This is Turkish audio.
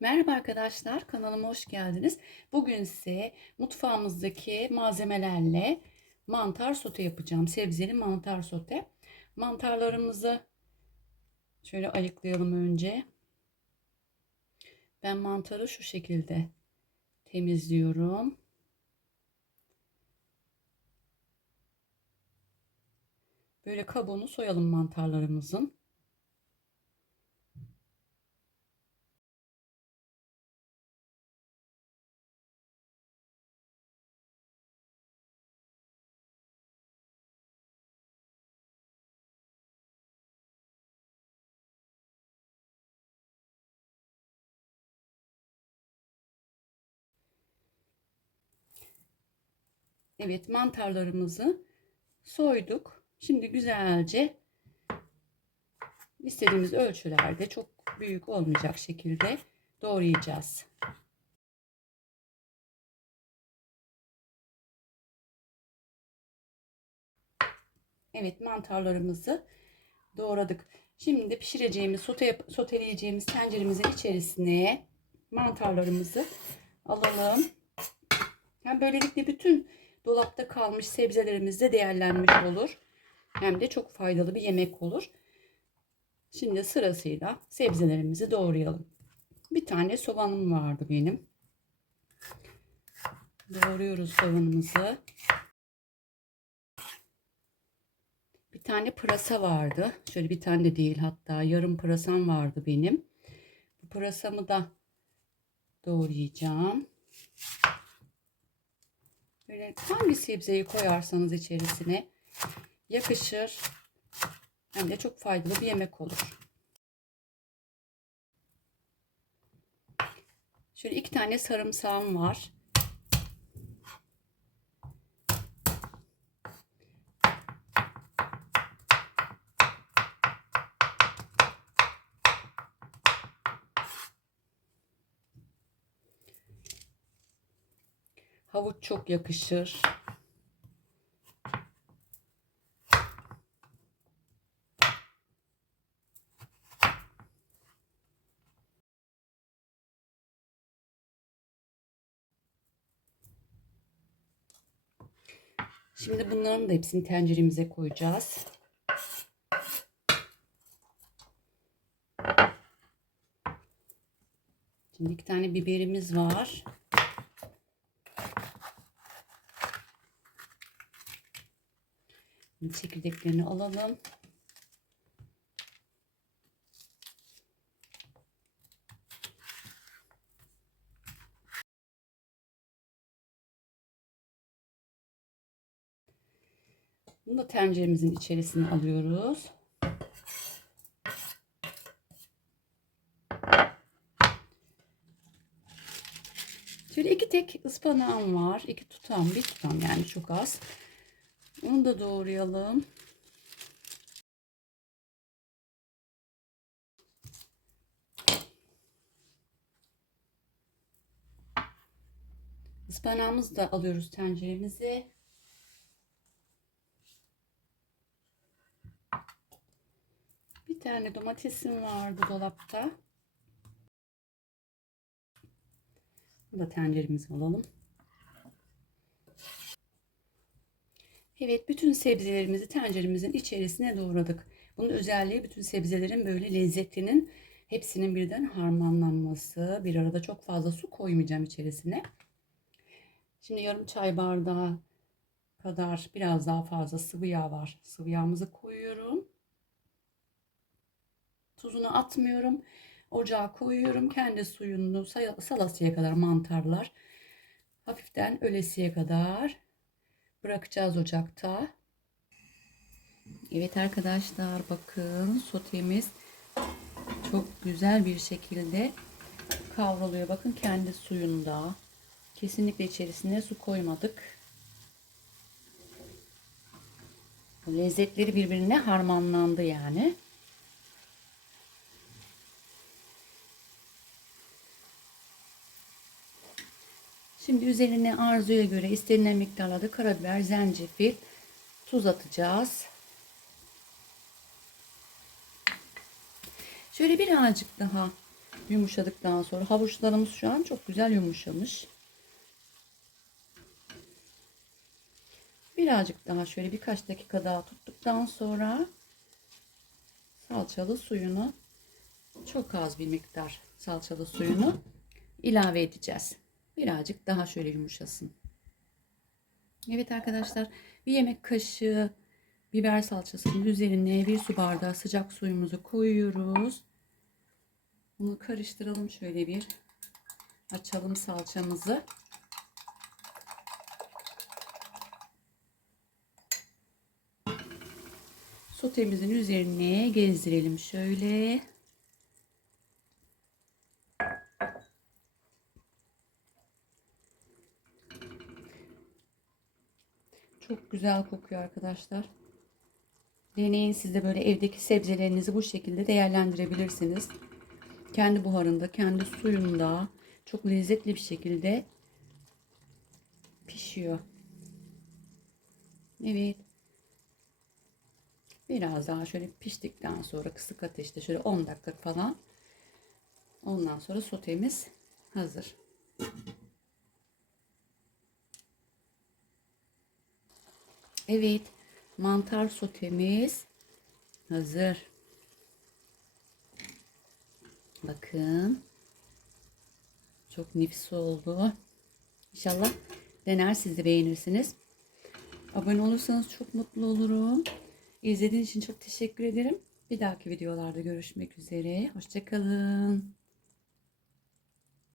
Merhaba arkadaşlar, kanalıma hoş geldiniz. Bugün size mutfağımızdaki malzemelerle mantar sote yapacağım. Sebzeli mantar sote. Mantarlarımızı şöyle ayıklayalım önce. Ben mantarı şu şekilde temizliyorum. Böyle kabuğunu soyalım mantarlarımızın. Evet mantarlarımızı soyduk. Şimdi güzelce istediğimiz ölçülerde çok büyük olmayacak şekilde doğrayacağız. Evet mantarlarımızı doğradık. Şimdi pişireceğimiz, sote, soteleyeceğimiz tenceremizin içerisine mantarlarımızı alalım. Hem böylelikle bütün dolapta kalmış sebzelerimiz de değerlenmiş olur. Hem de çok faydalı bir yemek olur. Şimdi sırasıyla sebzelerimizi doğrayalım. Bir tane soğanım vardı benim. Doğruyoruz soğanımızı. Bir tane pırasa vardı. Şöyle bir tane de değil hatta yarım pırasam vardı benim. Bu pırasamı da doğrayacağım. Böyle hangi sebzeyi koyarsanız içerisine yakışır. Hem de çok faydalı bir yemek olur. Şöyle iki tane sarımsağım var. Havuç çok yakışır. Şimdi bunların da hepsini tenceremize koyacağız. Şimdi iki tane biberimiz var. Çekirdeklerini alalım. Bunu da tenceremizin içerisine alıyoruz. Şöyle iki tek ıspanağım var. iki tutam, bir tutam yani çok az. Onu da doğrayalım. Ispanağımızı da alıyoruz tenceremize. Bir tane domatesim vardı dolapta. Bunu da tenceremize alalım. Evet bütün sebzelerimizi tenceremizin içerisine doğradık. Bunun özelliği bütün sebzelerin böyle lezzetinin hepsinin birden harmanlanması. Bir arada çok fazla su koymayacağım içerisine. Şimdi yarım çay bardağı kadar biraz daha fazla sıvı yağ var. Sıvı yağımızı koyuyorum. Tuzunu atmıyorum. Ocağa koyuyorum. Kendi suyunu salasıya kadar mantarlar. Hafiften ölesiye kadar bırakacağız ocakta. Evet arkadaşlar bakın sotemiz çok güzel bir şekilde kavruluyor. Bakın kendi suyunda. Kesinlikle içerisine su koymadık. Lezzetleri birbirine harmanlandı yani. Şimdi üzerine arzuya göre istenilen miktarda karabiber, zencefil, tuz atacağız. Şöyle birazcık daha Yumuşadıktan sonra havuçlarımız şu an çok güzel yumuşamış. Birazcık daha şöyle birkaç dakika daha tuttuktan sonra salçalı suyunu çok az bir miktar salçalı suyunu ilave edeceğiz. Birazcık daha şöyle yumuşasın. Evet arkadaşlar bir yemek kaşığı biber salçasının üzerine bir su bardağı sıcak suyumuzu koyuyoruz. Bunu karıştıralım şöyle bir. Açalım salçamızı. Sotemizin üzerine gezdirelim şöyle. Çok güzel kokuyor arkadaşlar. Deneyin siz de böyle evdeki sebzelerinizi bu şekilde değerlendirebilirsiniz. Kendi buharında, kendi suyunda çok lezzetli bir şekilde pişiyor. Evet. Biraz daha şöyle piştikten sonra kısık ateşte şöyle 10 dakika falan. Ondan sonra sotemiz hazır. Evet, mantar sotemiz hazır. Bakın. Çok nefis oldu. İnşallah dener siz de beğenirsiniz. Abone olursanız çok mutlu olurum. İzlediğiniz için çok teşekkür ederim. Bir dahaki videolarda görüşmek üzere. Hoşçakalın.